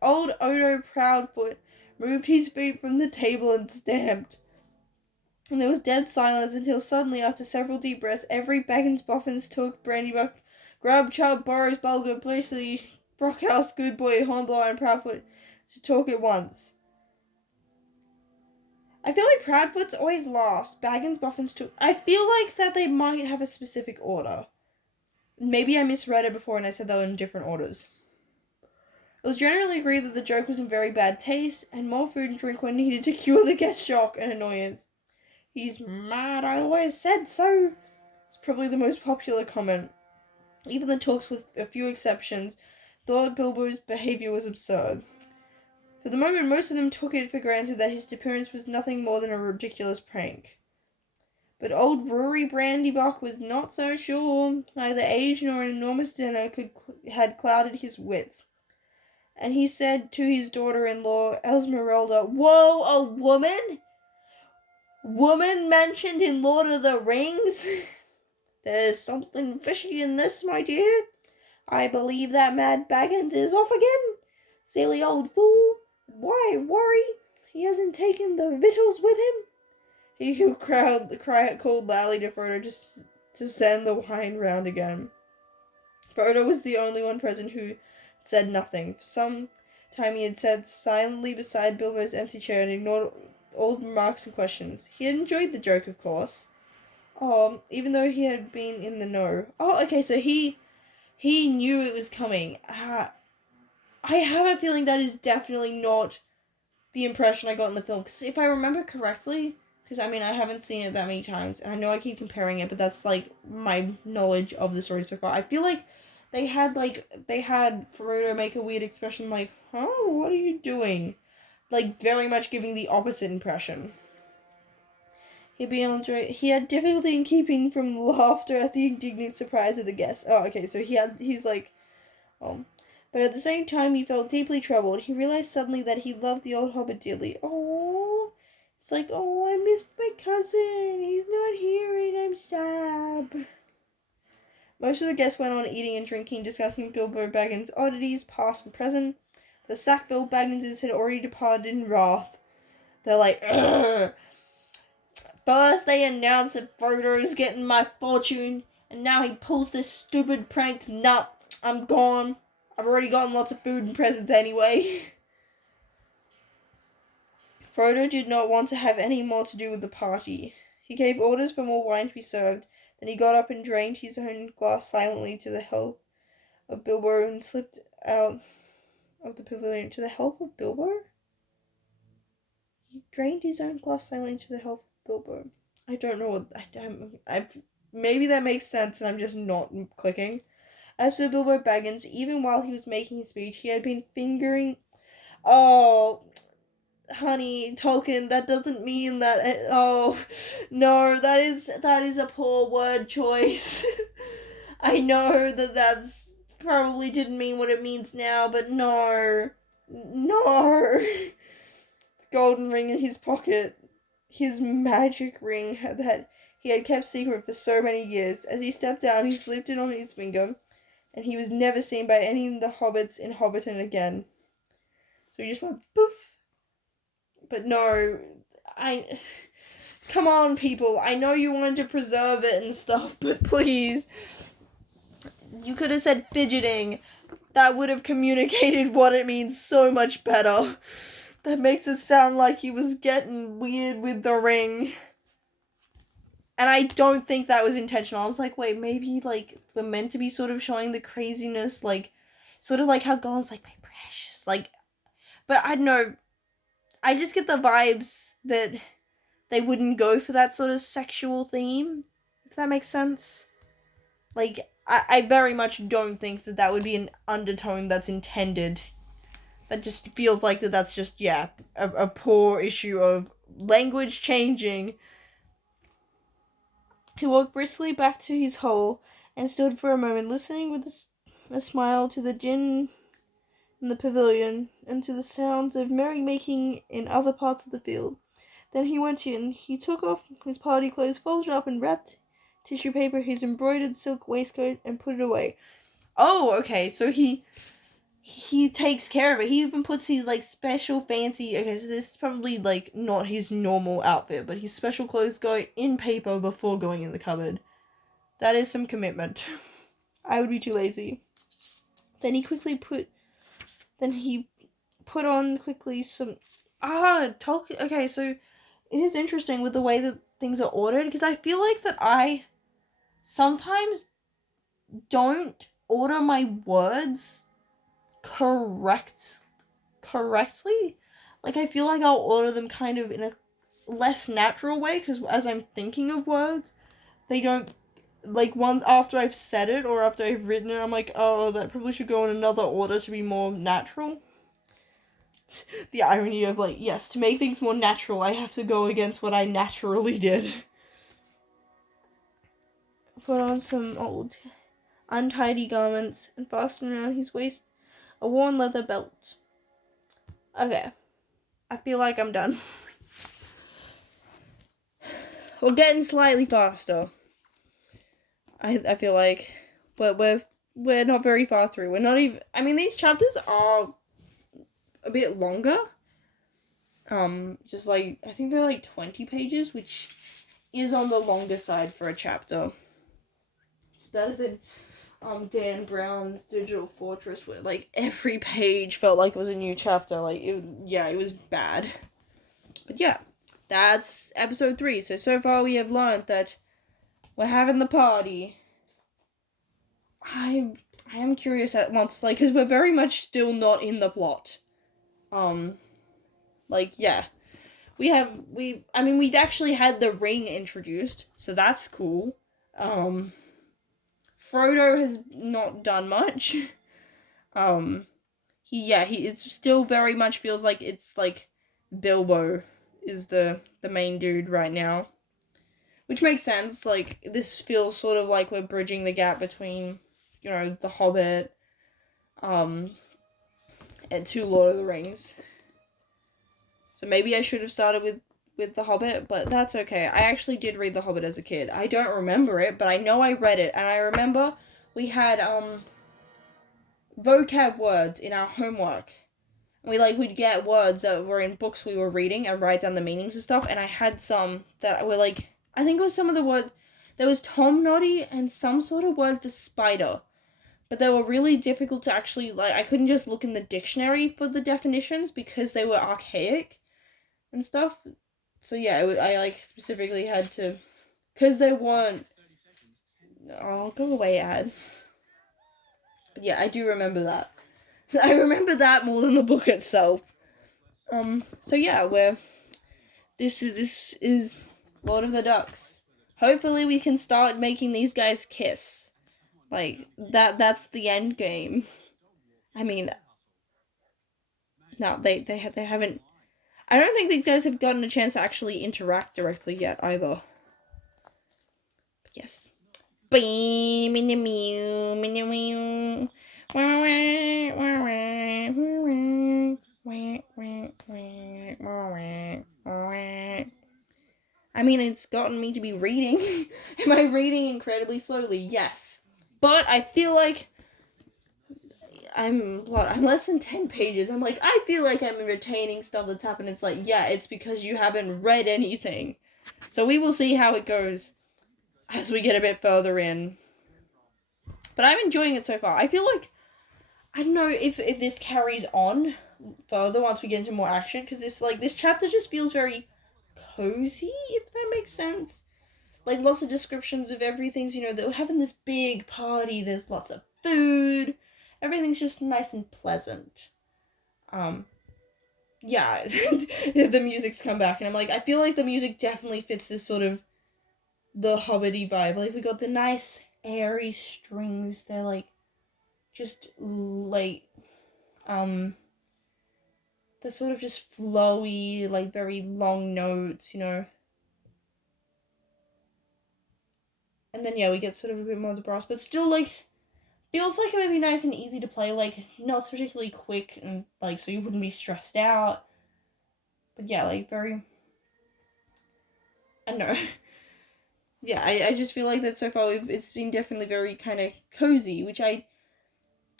old Odo Proudfoot moved his feet from the table and stamped. And there was dead silence until suddenly, after several deep breaths, every Baggins, Boffins, Took, Brandybuck, Grub, Chubb, Burrows, Bulger, Bleasley, Brockhouse, Goodboy, Hornblower, and Proudfoot to talk at once. I feel like Proudfoot's always last. Baggins, Boffins, Took. I feel like that they might have a specific order. Maybe I misread it before and I said they were in different orders. It was generally agreed that the joke was in very bad taste, and more food and drink were needed to cure the guest shock and annoyance. He's mad, I always said so. It's probably the most popular comment. Even the Talks, with a few exceptions, thought Bilbo's behaviour was absurd. For the moment, most of them took it for granted that his disappearance was nothing more than a ridiculous prank. But old Rory Brandybuck was not so sure. Neither age nor an enormous dinner had clouded his wits. And he said to his daughter-in-law, Esmeralda, "Whoa, a woman? Woman mentioned in Lord of the Rings? There's something fishy in this, my dear. I believe that Mad Baggins is off again. Silly old fool. Why worry? He hasn't taken the victuals with him." He who called loudly to Frodo to send the wine round again. Frodo was the only one present who said nothing. For some time he had sat silently beside Bilbo's empty chair and ignored all the remarks and questions. He had enjoyed the joke, of course. Even though he had been in the know. Oh, okay, so he knew it was coming. I have a feeling that is definitely not the impression I got in the film. Because if I remember correctly, because I haven't seen it that many times, and I know I keep comparing it, but that's my knowledge of the story so far. I feel like they had Frodo make a weird expression "Huh, what are you doing?" Very much giving the opposite impression. He had difficulty in keeping from laughter at the indignant surprise of the guests. Oh, okay, so but at the same time he felt deeply troubled. He realized suddenly that he loved the old hobbit dearly. Oh, it's I missed my cousin. He's not here and I'm sad. Most of the guests went on eating and drinking, discussing Bilbo Baggins' oddities, past and present. The Sackville Bagginses had already departed in wrath. They're ugh. First they announced that Frodo's getting my fortune, and now he pulls this stupid prank. Nah, I'm gone. I've already gotten lots of food and presents anyway. Frodo did not want to have any more to do with the party. He gave orders for more wine to be served. Then he got up and drained his own glass silently to the health of Bilbo and slipped out of the pavilion. To the health of Bilbo? He drained his own glass silently to the health of Bilbo. I don't know what... maybe that makes sense and I'm just not clicking. As for Bilbo Baggins, even while he was making his speech, he had been fingering... Oh... Honey, Tolkien, that doesn't mean that. Oh, no, that is a poor word choice. I know that's probably didn't mean what it means now, but no. The golden ring in his pocket, his magic ring that he had kept secret for so many years. As he stepped down, he slipped it on his finger, and he was never seen by any of the hobbits in Hobbiton again. So he just went poof. But no, come on, people. I know you wanted to preserve it and stuff, but please. You could have said fidgeting. that would have communicated what it means so much better. That makes it sound like he was getting weird with the ring. And I don't think that was intentional. I was like, wait, maybe, like, we're meant to be sort of showing the craziness, like, sort of like how Gollum's like, my precious, like, but I don't know. I just get the vibes that they wouldn't go for that sort of sexual theme, if that makes sense. Like, I very much don't think that would be an undertone that's intended. That just feels like that's just, yeah, a poor issue of language changing. He walked briskly back to his hole and stood for a moment listening with a smile to the din in the pavilion and to the sounds of merrymaking in other parts of the field. Then he went in. He took off his party clothes, folded up and wrapped tissue paper his embroidered silk waistcoat, and put it away. Oh, okay, so he takes care of it. He even puts his, like, special fancy... Okay, so this is probably, like, not his normal outfit, but his special clothes go in paper before going in the cupboard. That is some commitment. I would be too lazy. Then he put on quickly some... Okay, so it is interesting with the way that things are ordered, because I feel like that I sometimes don't order my words correctly. Like, I feel like I'll order them kind of in a less natural way, because as I'm thinking of words, they don't, like, one after I've said it or after I've written it, I'm like, oh, that probably should go in another order to be more natural. The irony of, like, yes, to make things more natural, I have to go against what I naturally did. Put on some old, untidy garments and fastened around his waist a worn leather belt. Okay. I feel like I'm done. We're getting slightly faster. I feel like, but we're not very far through. We're not even... I mean, these chapters are a bit longer. Just like, I think they're like 20 pages, which is on the longer side for a chapter. It's better than Dan Brown's Digital Fortress, where, like, every page felt like it was a new chapter. Like, it was bad. But yeah, that's episode 3. So far we have learned that we're having the party. I am curious at once, like, because we're very much still not in the plot. Like, yeah. We've actually had the ring introduced, so that's cool. Frodo has not done much. It still very much feels like it's, like, Bilbo is the main dude right now. Which makes sense, like, this feels sort of like we're bridging the gap between, you know, The Hobbit, and to Lord of the Rings. So maybe I should have started with The Hobbit, but that's okay. I actually did read The Hobbit as a kid. I don't remember it, but I know I read it, and I remember we had, vocab words in our homework. We'd get words that were in books we were reading and write down the meanings and stuff, and I had some that were, like, I think it was some of the words, there was Tom Noddy and some sort of word for spider, but they were really difficult to actually, like, I couldn't just look in the dictionary for the definitions because they were archaic and stuff. So yeah, I, like, specifically had to, because they weren't, oh, go away, ad. But yeah, I do remember that. I remember that more than the book itself. So yeah, this is Lord of the Ducks. Hopefully we can start making these guys kiss. Like, that's the end game. I mean, no, they haven't... I don't think these guys have gotten a chance to actually interact directly yet, either. But yes. I mean, it's gotten me to be reading. Am I reading incredibly slowly? Yes. But I feel like I'm less than 10 pages. I'm like, I feel like I'm retaining stuff that's happened. It's like, yeah, it's because you haven't read anything. So we will see how it goes as we get a bit further in. But I'm enjoying it so far. I feel like I don't know if this carries on further once we get into more action, because this chapter just feels very cozy, if that makes sense. Like, lots of descriptions of everything's, they're having this big party, there's lots of food, everything's just nice and pleasant. Yeah, the music's come back, and I'm like, I feel like the music definitely fits this sort of the hobbity vibe. Like, we got the nice airy strings, they're like just like they're sort of just flowy, like very long notes, And then yeah, we get sort of a bit more of the brass, but still like feels like it would be nice and easy to play, like not particularly quick and like so you wouldn't be stressed out. But yeah, like very I don't know. Yeah, I just feel like that so far it's been definitely very kind of cozy, which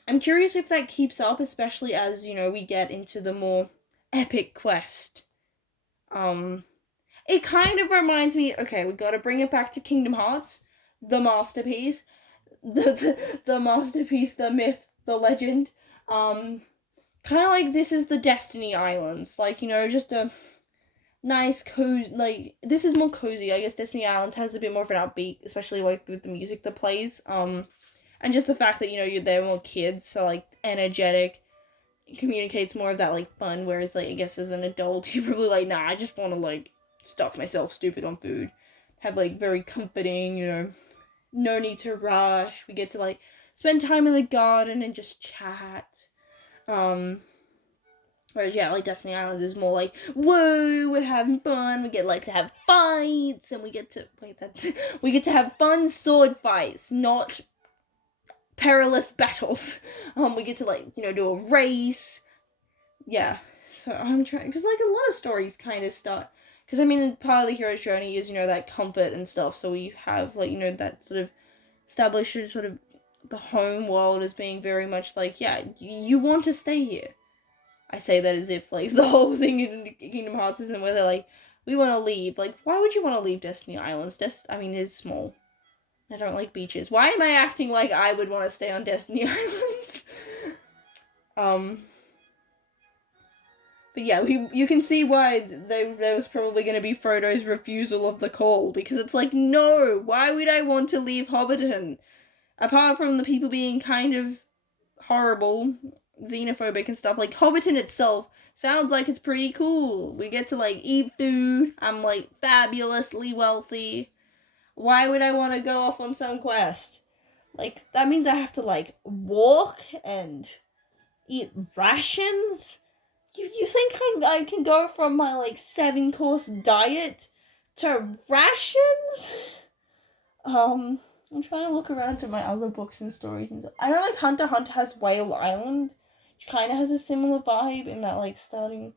I'm curious if that keeps up, especially as, we get into the more epic quest. It kind of reminds me, okay, we gotta bring it back to Kingdom Hearts, the masterpiece, the masterpiece, the myth, the legend. Kind of like this is the Destiny Islands, like, just a nice cozy, like, this is more cozy. I guess Destiny Islands has a bit more of an upbeat, especially like with the music that plays, and just the fact that, they're more kids, so like energetic, communicates more of that like fun, whereas like I guess as an adult you're probably like, nah, I just want to like stuff myself stupid on food. Have like very comforting, no need to rush. We get to like spend time in the garden and just chat. Whereas yeah, like Destiny Islands is more like, whoa, we're having fun. We get like to have fights, and we get to have fun sword fights, not perilous battles. We get to like do a race. Yeah, so I'm trying, because like a lot of stories kind of start, because I mean part of the hero's journey is that comfort and stuff. So we have like that sort of established sort of the home world as being very much like, yeah, you want to stay here. I say that as if like the whole thing in Kingdom Hearts isn't where they're like, we want to leave. Like, why would you want to leave Destiny Islands? I mean, it's small. I don't like beaches. Why am I acting like I would want to stay on Destiny Islands? But yeah, you can see why there was probably going to be Frodo's refusal of the call, because it's like, no, why would I want to leave Hobbiton? Apart from the people being kind of horrible, xenophobic and stuff, like Hobbiton itself sounds like it's pretty cool. We get to like eat food. I'm like fabulously wealthy. Why would I want to go off on some quest? Like, that means I have to like walk and eat rations? You think I can go from my like 7-course diet to rations? I'm trying to look around through my other books and stories and stuff. I know like Hunter x Hunter has Whale Island, which kind of has a similar vibe in that like starting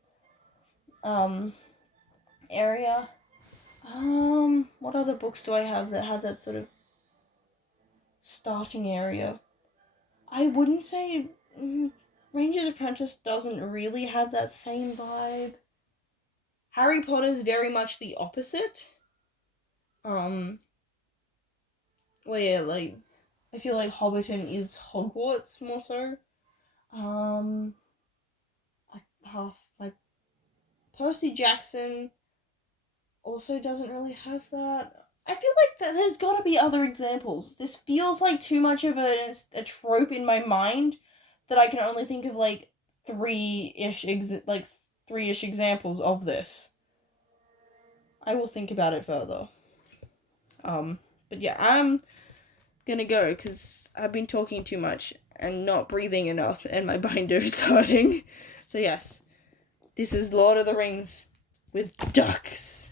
area. What other books do I have that have that sort of starting area? I wouldn't say Ranger's Apprentice doesn't really have that same vibe. Harry Potter's very much the opposite. Well, yeah, like, I feel like Hobbiton is Hogwarts more so. Like, Percy Jackson also doesn't really have that. I feel like that there's got to be other examples. This feels like too much of a trope in my mind that I can only think of like three-ish examples of this. I will think about it further. But yeah, I'm gonna go because I've been talking too much and not breathing enough, and my binder is hurting. So yes, this is Lord of the Rings with ducks.